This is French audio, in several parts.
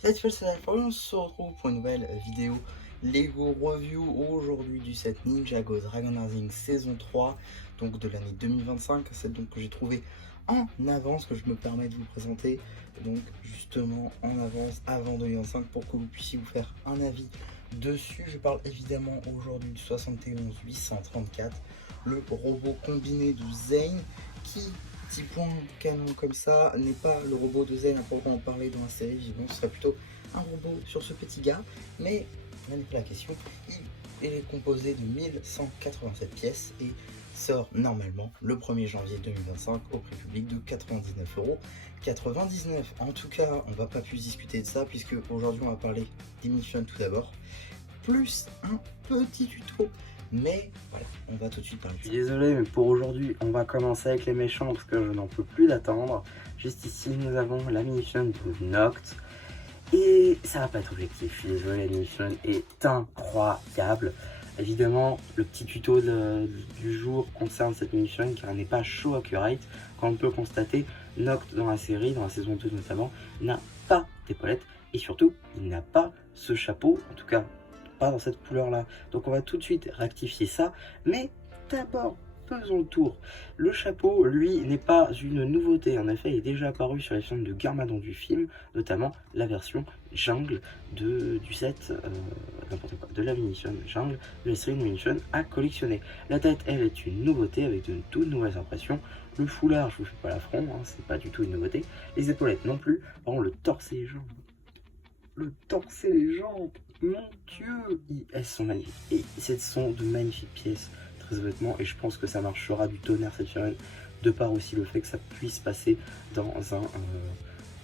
Salut, c'est on se retrouve pour une nouvelle vidéo Lego Review aujourd'hui du set Ninjago Dragon Rising saison 3, donc de l'année 2025, set donc que j'ai trouvé en avance, que je me permets de vous présenter, donc justement en avance avant 2025 pour que vous puissiez vous faire un avis dessus. Je parle évidemment aujourd'hui du 71 834, le robot combiné de Zane qui, petit point canon comme ça, n'est pas le robot de Zen à proprement parler dans la série, évidemment ce serait plutôt un robot sur ce petit gars, mais là n'est pas la question. Il est composé de 1187 pièces et sort normalement le 1er janvier 2025 au prix public de 99,99 €. En tout cas, on va pas plus discuter de ça puisque aujourd'hui on va parler d'Ignition tout d'abord, plus un petit tuto. Mais voilà, on va tout de suite parler de ça. Désolé, mais pour aujourd'hui, on va commencer avec les méchants parce que je n'en peux plus d'attendre. Juste ici, nous avons la mini-mission de Noct. Et ça va pas être objectif, je suis désolé, la mini-mission est incroyable. Évidemment, le petit tuto du jour concerne cette mini-mission car elle n'est pas show accurate. Comme on peut constater, Noct dans la série, dans la saison 2 notamment, n'a pas d'épaulette et surtout, il n'a pas ce chapeau, en tout cas pas dans cette couleur là. Donc on va tout de suite rectifier ça, mais d'abord faisons le tour. Le chapeau, lui, n'est pas une nouveauté. En effet, il est déjà apparu sur les films de Garmadon du film, notamment la version jungle du set, n'importe quoi, de la mini-mission jungle de la série de mini-mission à collectionner. La tête, elle, est une nouveauté avec de toutes nouvelles impressions. Le foulard, je vous fais pas l'affront, hein, c'est pas du tout une nouveauté. Les épaulettes non plus. Par contre, le torse et les jambes. Le torse et les jambes, mon dieu, elles sont magnifiques. Et ce sont de magnifiques pièces, très honnêtement, et je pense que ça marchera du tonnerre cette figurine, de par aussi le fait que ça puisse passer dans un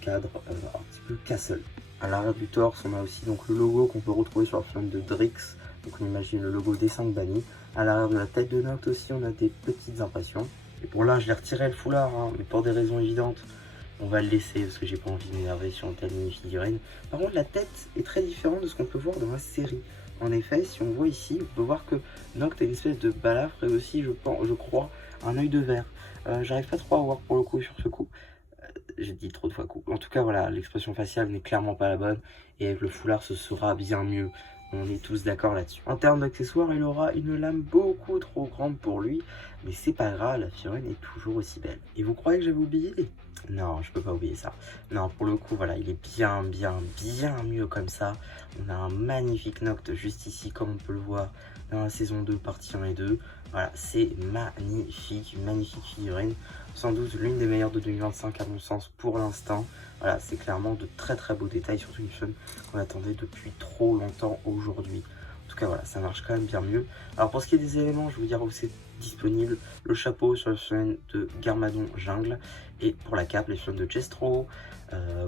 cadre un petit peu castle. À l'arrière du torse, on a aussi donc le logo qu'on peut retrouver sur la figurine de Drix, donc on imagine le logo des 5 bannis. À l'arrière de la tête de Noct aussi, on a des petites impressions. Et pour là, je l'ai retiré le foulard, hein, mais pour des raisons évidentes. On va le laisser parce que j'ai pas envie de m'énerver sur une telle mini-figurine. Par contre, la tête est très différente de ce qu'on peut voir dans la série. En effet, si on voit ici, on peut voir que Noct a une espèce de balafre et aussi, je crois, un œil de verre. J'arrive pas trop à voir pour le coup sur ce coup. J'ai dit trop de fois coup. En tout cas, voilà, l'expression faciale n'est clairement pas la bonne. Et avec le foulard, ce sera bien mieux. On est tous d'accord là-dessus. En termes d'accessoires, il aura une lame beaucoup trop grande pour lui. Mais c'est pas grave, la figurine est toujours aussi belle. Et vous croyez que j'avais oublié? Non, je peux pas oublier ça. Non, pour le coup, voilà, il est bien mieux comme ça. On a un magnifique Noct juste ici, comme on peut le voir dans la saison 2, partie 1 et 2. Voilà, c'est magnifique, magnifique figurine. Sans doute l'une des meilleures de 2025 à mon sens pour l'instant. Voilà, c'est clairement de très beaux détails, surtout une figurine qu'on attendait depuis trop longtemps aujourd'hui. En tout cas, voilà, ça marche quand même bien mieux. Alors pour ce qui est des éléments, je vais vous dire où c'est disponible. Le chapeau sur la figurine de Garmadon Jungle. Et pour la cape, les figurines de Jestro.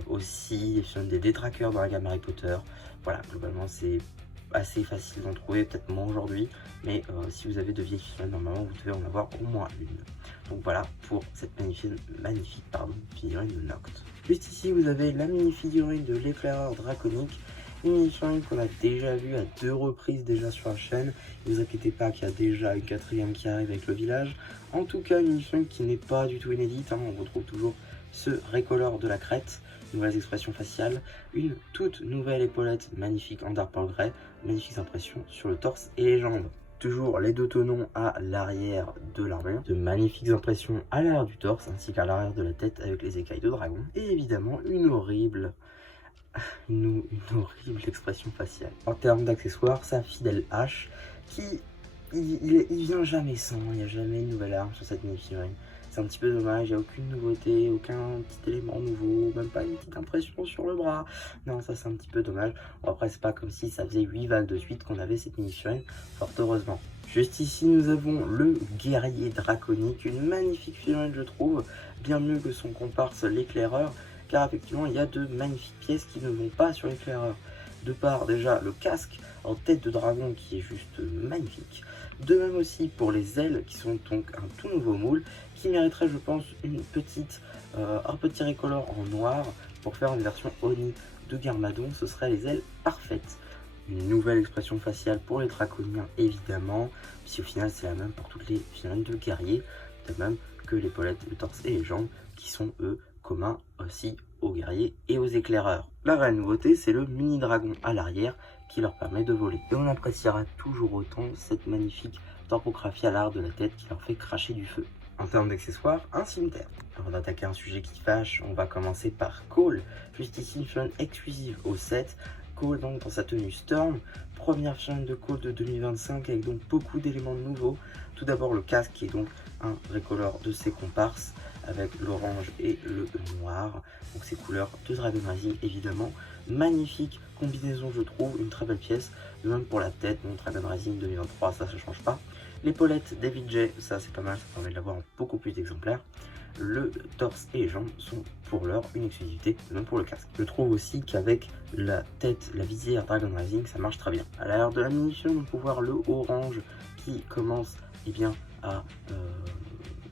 Aussi les figurines des Détraqueurs dans la gamme Harry Potter. Voilà, globalement c'est assez facile d'en trouver, peut-être moins aujourd'hui. Mais si vous avez de vieilles figurines, normalement vous devez en avoir au moins une. Donc voilà pour cette magnifique figurine de Noct. Juste ici, vous avez la mini-figurine de l'éclaireur draconique. Une mini-figurine qu'on a déjà vue à 2 reprises déjà sur la chaîne. Ne vous inquiétez pas qu'il y a déjà une 4e qui arrive avec le village. En tout cas, une mini-figurine qui n'est pas du tout inédite. Hein. On retrouve toujours ce récoleur de la crête, nouvelles expressions faciales, une toute nouvelle épaulette magnifique en dark pearl grey, magnifiques impressions sur le torse et les jambes. Toujours les deux tenons à l'arrière de l'armure, de magnifiques impressions à l'arrière du torse ainsi qu'à l'arrière de la tête avec les écailles de dragon. Et évidemment une horrible expression faciale. En termes d'accessoires, sa fidèle hache qui, il vient jamais sans, il n'y a jamais une nouvelle arme sur cette mini-figurine. C'est un petit peu dommage, il n'y a aucune nouveauté, aucun petit élément nouveau, même pas une petite impression sur le bras. Non, ça c'est un petit peu dommage. Bon, après, c'est pas comme si ça faisait 8 vagues de suite qu'on avait cette mini-figurine, fort heureusement. Juste ici, nous avons le guerrier draconique, une magnifique figurine, je trouve, bien mieux que son comparse l'éclaireur, car effectivement, il y a de magnifiques pièces qui ne vont pas sur l'éclaireur. De part déjà le casque en tête de dragon qui est juste magnifique. De même aussi pour les ailes qui sont donc un tout nouveau moule qui mériterait je pense un petit récolor en noir pour faire une version Oni de Garmadon. Ce serait les ailes parfaites. Une nouvelle expression faciale pour les draconiens évidemment, puis au final c'est la même pour toutes les figurines de guerriers, de même que l'épaulette, le torse et les jambes qui sont eux communs aussi aux guerriers et aux éclaireurs. La vraie nouveauté, c'est le mini dragon à l'arrière qui leur permet de voler. Et on appréciera toujours autant cette magnifique topographie à l'arrière de la tête qui leur fait cracher du feu. En termes d'accessoires, un cimetière. Avant d'attaquer un sujet qui fâche, on va commencer par Cole. Juste ici, une fionne exclusive au set. Cole donc dans sa tenue Storm, première fionne de Cole de 2025 avec donc beaucoup d'éléments nouveaux. Tout d'abord le casque qui est donc un recolor de ses comparses avec l'orange et le noir. Donc ces couleurs de Dragon Rising évidemment. Magnifique combinaison je trouve, une très belle pièce. De même pour la tête, mon Dragon Rising 2023, ça change pas. L'épaulette David J, ça c'est pas mal, ça permet de l'avoir en beaucoup plus d'exemplaires. Le torse et les jambes sont pour l'heure une exclusivité, même pour le casque. Je trouve aussi qu'avec la tête, la visière Dragon Rising, ça marche très bien. À l'arrière de la munition, on peut voir le orange qui commence à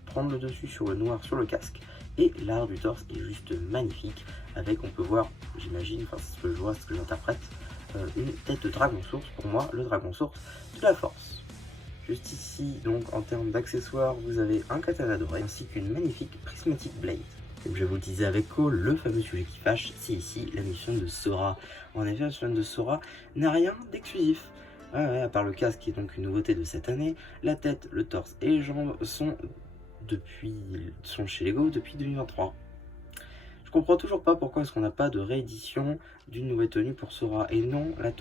prendre le dessus sur le noir sur le casque. Et l'arrière du torse est juste magnifique, avec, on peut voir, j'imagine, enfin c'est ce que je vois, ce que j'interprète, une tête de dragon source, pour moi, le dragon source de la force. Juste ici, donc en termes d'accessoires, vous avez un katana doré ainsi qu'une magnifique prismatic blade. Comme je vous le disais avec Cole, le fameux sujet qui fâche, c'est ici la mission de Sora. En effet, la mission de Sora n'a rien d'exclusif. À part le casque qui est donc une nouveauté de cette année, la tête, le torse et les jambes sont chez Lego depuis 2023. Je comprends toujours pas pourquoi est-ce qu'on n'a pas de réédition d'une nouvelle tenue pour Sora. Et non, la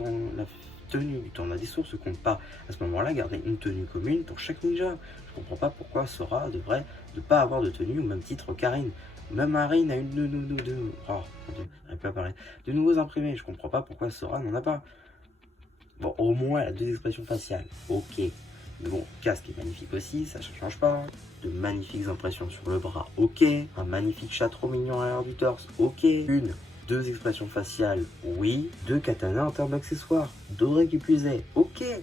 tenue du Tournoi des Sources ne compte pas à ce moment-là garder une tenue commune pour chaque ninja. Je comprends pas pourquoi Sora devrait ne pas avoir de tenue au même titre Karine. Même Marine a une de nouveaux imprimés. Je comprends pas pourquoi Sora n'en a pas. Bon, au moins elle a deux expressions faciales. Ok. Mais bon, casque est magnifique aussi, ça ne change pas. De magnifiques impressions sur le bras, ok. Un magnifique chat trop mignon à l'arrière du torse, ok. Deux expressions faciales, oui. Deux katanas en termes d'accessoires, doré qui plus est, ok. Et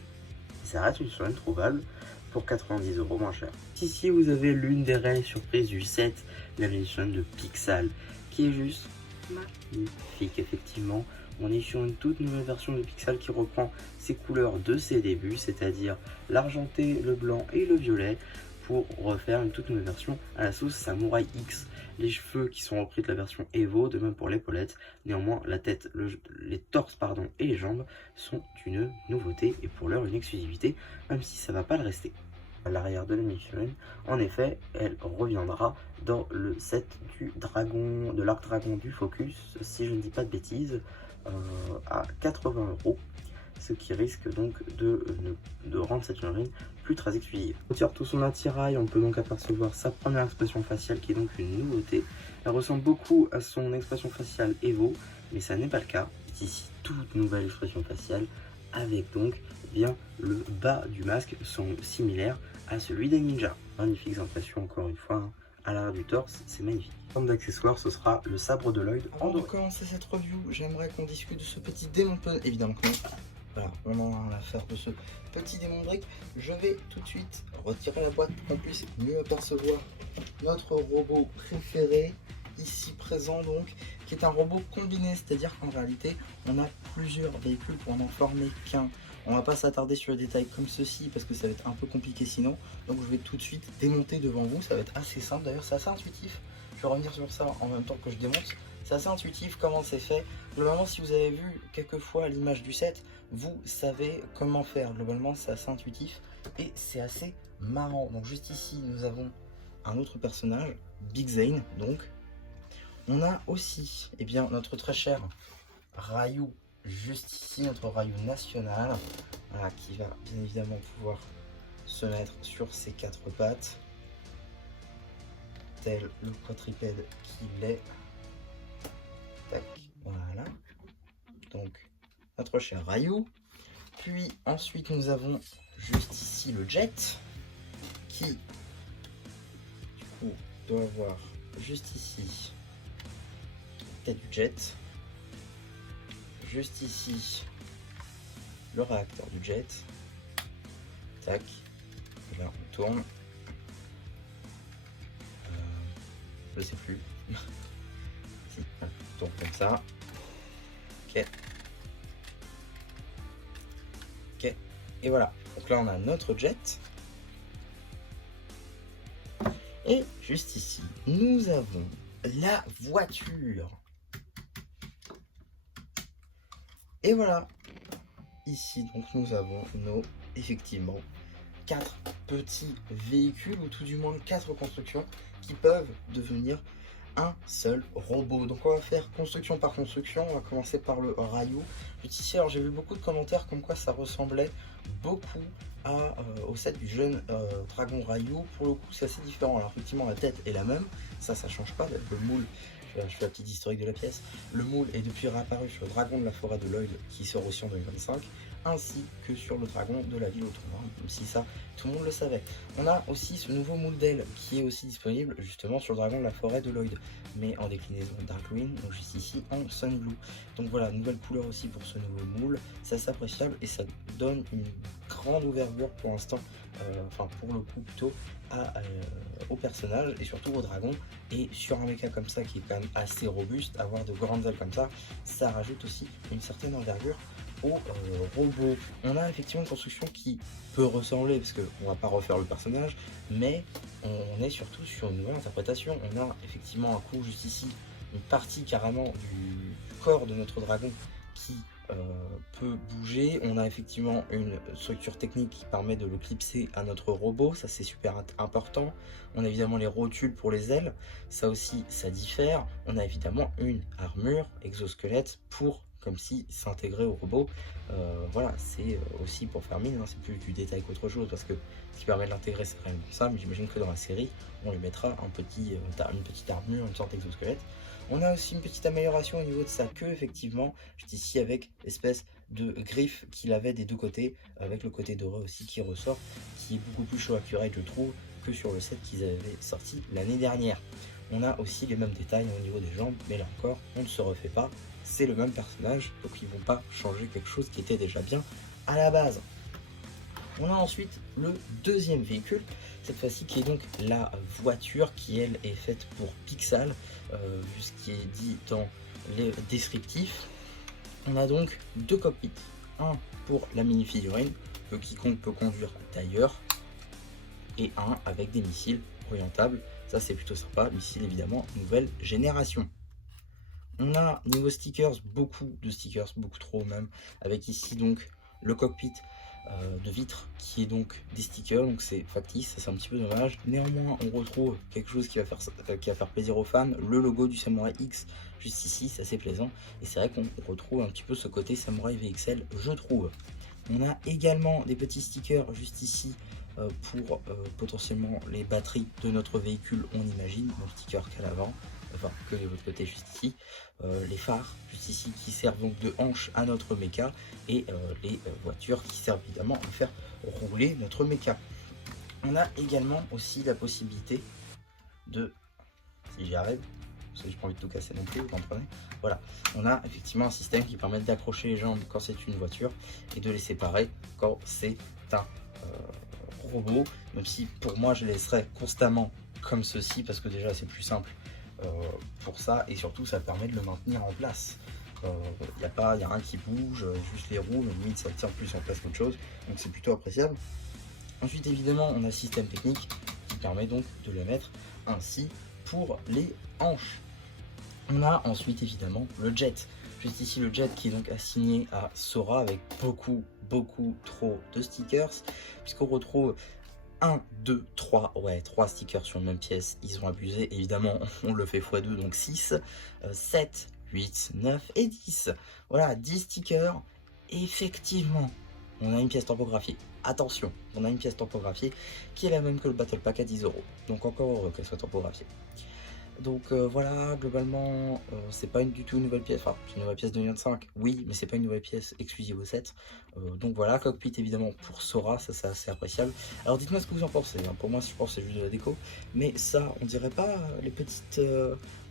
ça reste une soirée trouvable pour 90 € moins cher. Ici, vous avez l'une des réelles surprises du set, la version de Pixal, qui est juste magnifique, effectivement. On est sur une toute nouvelle version de Pixal qui reprend ses couleurs de ses débuts, c'est-à-dire l'argenté, le blanc et le violet, pour refaire une toute nouvelle version à la sauce Samurai X. Les cheveux qui sont repris de la version Evo, de même pour l'épaulette. Néanmoins, la tête, les torses et les jambes sont une nouveauté et pour l'heure une exclusivité, même si ça ne va pas le rester. À l'arrière de la mission, en effet, elle reviendra dans le set du dragon, de l'arc dragon du Focus, si je ne dis pas de bêtises, à 80 €, ce qui risque donc de rendre cette figurine plus très exclusive. On tire tout son attirail, on peut donc apercevoir sa première expression faciale qui est donc une nouveauté. Elle ressemble beaucoup à son expression faciale Evo, mais ça n'est pas le cas. Ici, toute nouvelle expression faciale avec donc bien le bas du masque sont similaires à celui des ninjas. Magnifiques impressions encore une fois, hein. À l'arrière du torse, c'est magnifique. En termes d'accessoires, ce sera le sabre de Lloyd. Avant de commencer cette review, j'aimerais qu'on discute de ce petit démon. Évidemment que non. Voilà, on en a l'affaire de ce petit démon brick. Je vais tout de suite retirer la boîte pour qu'on puisse mieux apercevoir notre robot préféré, ici présent donc, qui est un robot combiné, c'est-à-dire qu'en réalité, on a plusieurs véhicules pour n'en former qu'un. On va pas s'attarder sur les détails comme ceci parce que ça va être un peu compliqué sinon. Donc je vais tout de suite démonter devant vous, ça va être assez simple d'ailleurs, c'est assez intuitif. Je vais revenir sur ça en même temps que je démonte. C'est assez intuitif comment c'est fait. Globalement, si vous avez vu quelquefois l'image du set, vous savez comment faire. Globalement, c'est assez intuitif et c'est assez marrant. Donc juste ici, nous avons un autre personnage, Big Zane. Donc, on a aussi notre très cher Ryu, juste ici, notre Ryu national, voilà, qui va bien évidemment pouvoir se mettre sur ses quatre pattes, tel le quadrupède qu'il est. Tac, voilà. Donc, notre cher Ryu. Puis ensuite, nous avons juste ici le Jet, qui du coup doit avoir juste ici la tête du Jet. Juste ici, le réacteur du Jet. Tac. Là, on tourne. Je sais plus. Si, on tourne comme ça. Ok. Ok. Et voilà. Donc là, on a notre Jet. Et juste ici, nous avons la voiture Et voilà, ici donc nous avons nos, effectivement, 4 petits véhicules, ou tout du moins 4 constructions qui peuvent devenir un seul robot. Donc on va faire construction par construction. On va commencer par le Ryu. Juste ici, alors j'ai vu beaucoup de commentaires comme quoi ça ressemblait beaucoup au set du jeune dragon Ryu. Pour le coup c'est assez différent. Alors effectivement la tête est la même, ça change pas. Le moule, je fais la petite historique de la pièce. Le moule est depuis réapparu sur le dragon de la forêt de Lloyd qui sort aussi en 2025, ainsi que sur le dragon de la ville au tournoi, même si ça tout le monde le savait. On a aussi ce nouveau moule d'aile qui est aussi disponible justement sur le dragon de la forêt de Lloyd, mais en déclinaison Dark Green, donc juste ici en Sun Blue. Donc voilà, nouvelle couleur aussi pour ce nouveau moule, ça c'est appréciable et ça donne une grande ouverture pour l'instant, enfin pour le coup plutôt au personnage et surtout au dragon. Et sur un mecha comme ça qui est quand même assez robuste, avoir de grandes ailes comme ça rajoute aussi une certaine envergure au robot. On a effectivement une construction qui peut ressembler, parce qu'on va pas refaire le personnage, mais on est surtout sur une nouvelle interprétation. On a effectivement un coup juste ici, une partie carrément du corps de notre dragon qui peut bouger. On a effectivement une structure technique qui permet de le clipser à notre robot, ça c'est super important. On a évidemment les rotules pour les ailes, ça aussi ça diffère. On a évidemment une armure exosquelette pour comme si s'intégrer au robot. Voilà, c'est aussi pour faire mine, hein, c'est plus du détail qu'autre chose, parce que ce qui permet de l'intégrer c'est quand même ça, mais j'imagine que dans la série on lui mettra une petite armure, une sorte d'exosquelette. On a aussi une petite amélioration au niveau de sa queue, effectivement, juste ici avec l'espèce de griffe qu'il avait des deux côtés, avec le côté doré aussi qui ressort, qui est beaucoup plus show accurate je trouve que sur le set qu'ils avaient sorti l'année dernière. On a aussi les mêmes détails au niveau des jambes, mais là encore on ne se refait pas, c'est le même personnage, donc ils vont pas changer quelque chose qui était déjà bien à la base. On a ensuite le deuxième véhicule, cette fois-ci qui est donc la voiture qui elle est faite pour Pixar, vu ce qui est dit dans les descriptifs. On a donc deux cockpits, un pour la mini figurine que quiconque peut conduire d'ailleurs, et un avec des missiles orientables, ça c'est plutôt sympa, missiles évidemment nouvelle génération. On a niveau stickers, beaucoup de stickers, beaucoup trop même, avec ici donc le cockpit de vitre qui est donc des stickers, donc c'est factice, c'est un petit peu dommage. Néanmoins on retrouve quelque chose qui va faire plaisir aux fans, le logo du Samurai X juste ici, c'est assez plaisant, et c'est vrai qu'on retrouve un petit peu ce côté Samurai VXL je trouve. On a également des petits stickers juste ici pour potentiellement les batteries de notre véhicule, on imagine, le sticker qu'à l'avant, enfin que de l'autre côté juste ici, les phares juste ici qui servent donc de hanche à notre mecha, et les voitures qui servent évidemment à faire rouler notre mecha. On a également aussi la possibilité de, si j'y arrive, parce que j'ai pas envie de tout casser non plus, vous comprenez, voilà, on a effectivement un système qui permet d'accrocher les jambes quand c'est une voiture et de les séparer quand c'est un robot, même si pour moi je les laisserai constamment comme ceci parce que déjà c'est plus simple pour ça, et surtout ça permet de le maintenir en place. Il y a rien qui bouge, juste les roues, mais limite ça tient plus en place qu'autre chose, donc c'est plutôt appréciable. Ensuite évidemment on a le système technique qui permet donc de le mettre ainsi pour les hanches. On a ensuite évidemment le jet, juste ici le jet qui est donc assigné à Sora avec beaucoup trop de stickers, puisqu'on retrouve 1, 2, 3, ouais 3 stickers sur la même pièce, ils ont abusé, évidemment on le fait x2 donc 6, 7, 8, 9 et 10, voilà 10 stickers. Effectivement on a une pièce tampographiée, attention, on a une pièce tampographiée qui est la même que le Battle Pack à 10 €, donc encore heureux qu'elle soit tampographiée. Donc voilà, globalement, c'est pas du tout une nouvelle pièce, enfin c'est une nouvelle pièce de 2025, oui, mais c'est pas une nouvelle pièce exclusive au set. Donc voilà, cockpit évidemment pour Sora, ça c'est assez appréciable. Alors dites-moi ce que vous en pensez, hein. Pour moi je pense que c'est juste de la déco, mais ça, on dirait pas les petites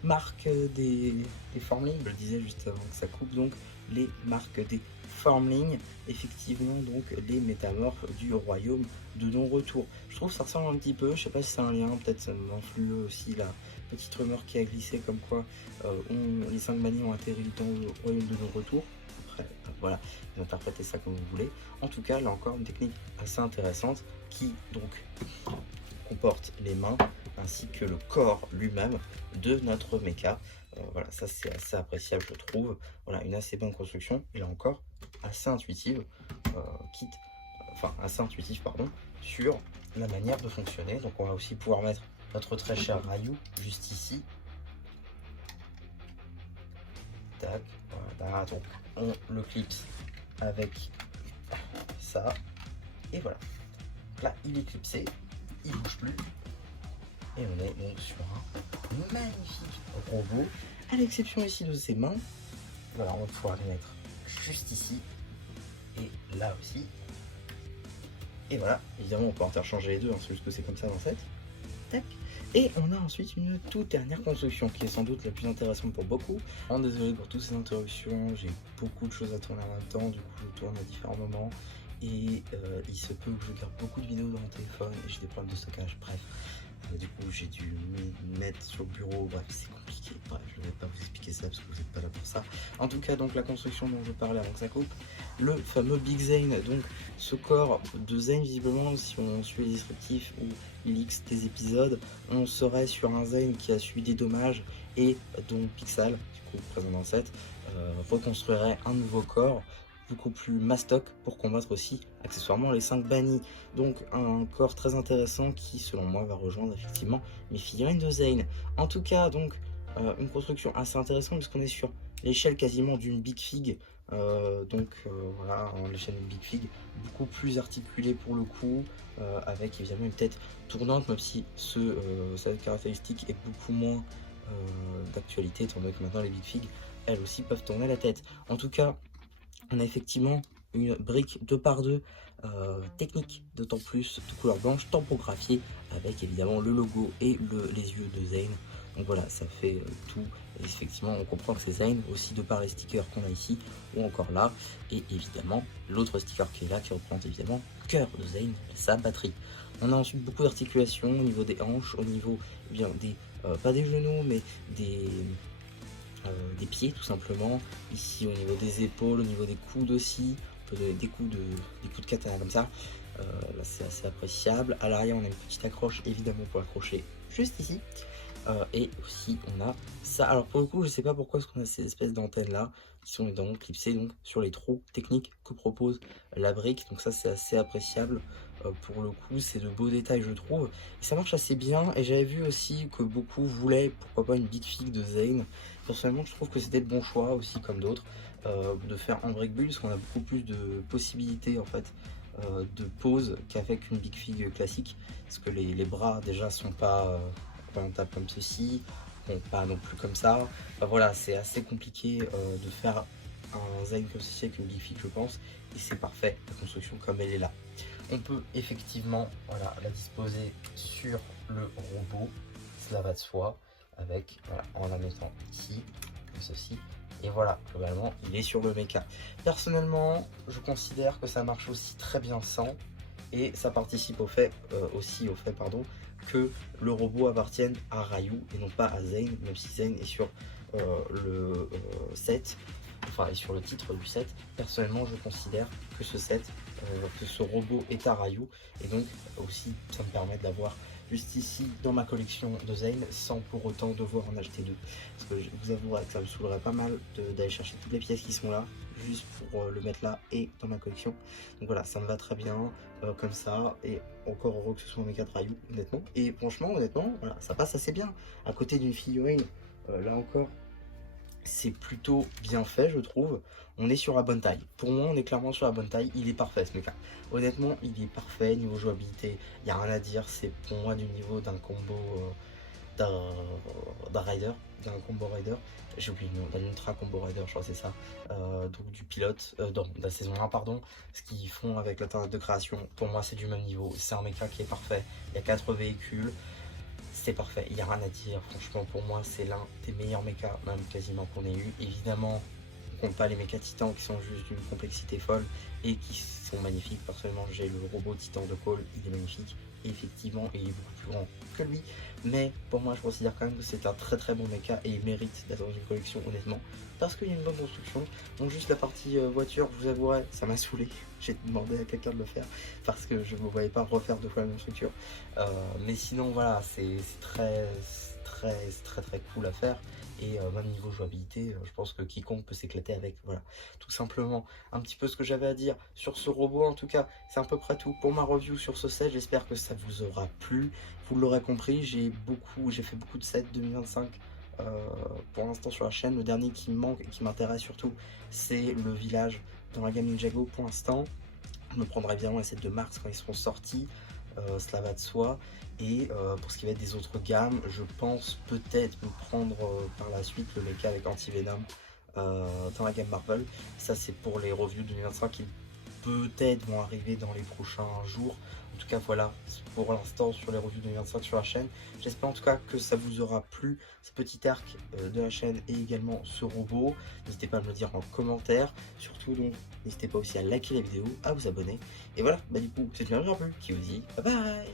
marques des Formling, je le disais juste avant que ça coupe, donc les marques des Formling, effectivement donc les métamorphes du royaume de non-retour. Je trouve que ça ressemble un petit peu, je sais pas si c'est un lien, peut-être ça m'influe aussi la petite rumeur qui a glissé comme quoi les 5 manies ont atterri dans le royaume de non-retour. Après voilà, vous interprétez ça comme vous voulez. En tout cas là encore une technique assez intéressante qui donc comporte les mains ainsi que le corps lui-même de notre mecha. Voilà, ça c'est assez appréciable je trouve. Voilà, une assez bonne construction, et là encore, assez intuitive, assez intuitif pardon, sur la manière de fonctionner. Donc on va aussi pouvoir mettre notre très cher Ryu juste ici. Tac, voilà, donc on le clipse avec ça, et voilà. Là il est clipsé, il bouge plus, et on est donc sur un magnifique robot, à l'exception ici de ses mains. Voilà, on va pouvoir les mettre juste ici, et là aussi. Et voilà, évidemment on peut interchanger les deux, hein, c'est juste que c'est comme ça dans cette. Tac. Et on a ensuite une toute dernière construction qui est sans doute la plus intéressante pour beaucoup. Désolé pour toutes ces interruptions, j'ai beaucoup de choses à tourner en même temps, du coup je tourne à différents moments. Et il se peut que je garde beaucoup de vidéos dans mon téléphone et j'ai des problèmes de stockage, bref. Du coup j'ai dû me mettre sur le bureau, bref c'est compliqué, bref je ne vais pas vous expliquer ça parce que vous n'êtes pas là pour ça. En tout cas donc la construction dont je parlais avant que ça coupe, le fameux Big Zane, donc ce corps de Zane visiblement si on suit les descriptifs ou l'X des épisodes, on serait sur un Zane qui a subi des dommages et dont Pixel, du coup présent dans le set, reconstruirait un nouveau corps beaucoup plus mastoc pour combattre aussi accessoirement les 5 bannis. Donc un corps très intéressant qui selon moi va rejoindre effectivement mes figurines de Zane. En tout cas donc une construction assez intéressante puisqu'on est sur l'échelle quasiment d'une Big Fig. Voilà, l'échelle d'une Big Fig beaucoup plus articulée pour le coup, avec évidemment une tête tournante, même si cette caractéristique est beaucoup moins d'actualité étant donné que maintenant les Big Fig elles aussi peuvent tourner la tête. En tout cas on a effectivement une brique 2x2 technique, d'autant plus de couleur blanche, tampographiée avec évidemment le logo et les yeux de Zane. Donc voilà, ça fait tout. Et effectivement, on comprend que c'est Zane aussi de par les stickers qu'on a ici ou encore là. Et évidemment, l'autre sticker qui est là qui représente évidemment le cœur de Zane, sa batterie. On a ensuite beaucoup d'articulations au niveau des hanches, au niveau des, pas des genoux, mais des pieds tout simplement, ici au niveau des épaules, au niveau des coudes aussi, on peut donner des coups de katana comme ça, là c'est assez appréciable. À l'arrière on a une petite accroche évidemment pour accrocher juste ici, et aussi on a ça. Alors pour le coup je sais pas pourquoi est-ce qu'on a ces espèces d'antennes là qui sont évidemment clipsées donc sur les trous techniques que propose la brique, donc ça c'est assez appréciable. Pour le coup c'est de beaux détails je trouve, et ça marche assez bien. Et j'avais vu aussi que beaucoup voulaient pourquoi pas une Big Fig de Zane. Personnellement je trouve que c'était le bon choix aussi comme d'autres, de faire en brick build parce qu'on a beaucoup plus de possibilités en fait de pose qu'avec une Big Fig classique, parce que les bras déjà sont pas orientables comme ceci, pas non plus comme ça. Enfin, voilà, c'est assez compliqué de faire un Zane comme ceci avec une Big Fig je pense, et c'est parfait la construction comme elle est là. On peut effectivement voilà, la disposer sur le robot, cela va de soi, avec voilà, en la mettant ici, comme ceci, et voilà, globalement il est sur le mecha. Personnellement je considère que ça marche aussi très bien sans, et ça participe au fait que le robot appartienne à Ryu et non pas à Zane, même si Zane est sur le set, enfin est sur le titre du set. Personnellement je considère que ce robot est à Ryu, et donc aussi ça me permet d'avoir juste ici dans ma collection de Zane sans pour autant devoir en acheter deux, parce que je vous avouerai que ça me saoulerait pas mal d'aller chercher toutes les pièces qui sont là juste pour le mettre là et dans ma collection. Donc voilà, ça me va très bien comme ça, et encore heureux que ce soit mes 4 Ryu honnêtement. Et franchement honnêtement voilà, ça passe assez bien à côté d'une figurine. Là encore c'est plutôt bien fait je trouve. On est sur la bonne taille, pour moi on est clairement sur la bonne taille, il est parfait ce mecha. Honnêtement il est parfait niveau jouabilité, il n'y a rien à dire, c'est pour moi du niveau d'un combo d'un rider, d'un combo rider, j'ai oublié le nom, d'un ultra combo rider je crois que c'est ça, donc du pilote, de la saison 1 pardon, ce qu'ils font avec la tendance de création, pour moi c'est du même niveau, c'est un mecha qui est parfait, il y a 4 véhicules, c'est parfait, il n'y a rien à dire, franchement pour moi c'est l'un des meilleurs mechas même quasiment qu'on ait eu. Évidemment on compte pas les mechas titans qui sont juste d'une complexité folle et qui sont magnifiques. Personnellement j'ai le robot titan de Cole, il est magnifique, et effectivement il est beaucoup plus grand que lui, mais pour moi je considère quand même que c'est un très très bon mecha et il mérite d'être dans une collection honnêtement, parce qu'il y a une bonne construction. Donc juste la partie voiture, je vous avouerai, ça m'a saoulé, j'ai demandé à quelqu'un de le faire parce que je ne me voyais pas refaire deux fois la même structure, mais sinon voilà, c'est très c'est très cool à faire. Et même niveau jouabilité, je pense que quiconque peut s'éclater avec. Voilà, tout simplement un petit peu ce que j'avais à dire sur ce robot. En tout cas, c'est à peu près tout pour ma review sur ce set. J'espère que ça vous aura plu. Vous l'aurez compris, j'ai fait beaucoup de sets 2025 pour l'instant sur la chaîne. Le dernier qui me manque et qui m'intéresse surtout, c'est le village dans la gamme Ninjago pour l'instant. Je me prendrai évidemment les sets de mars quand ils seront sortis, cela va de soi. Et pour ce qui va être des autres gammes, je pense peut-être me prendre par la suite le mecha avec Anti-Venom dans la gamme Marvel. Ça c'est pour les reviews 2025 qui peut-être vont arriver dans les prochains jours. En tout cas voilà, pour l'instant sur les revues 2025 sur la chaîne. J'espère en tout cas que ça vous aura plu, ce petit arc de la chaîne et également ce robot. N'hésitez pas à me le dire en commentaire. Surtout donc, n'hésitez pas aussi à liker la vidéo, à vous abonner. Et voilà, bah du coup, c'est une revue qui vous dit bye bye.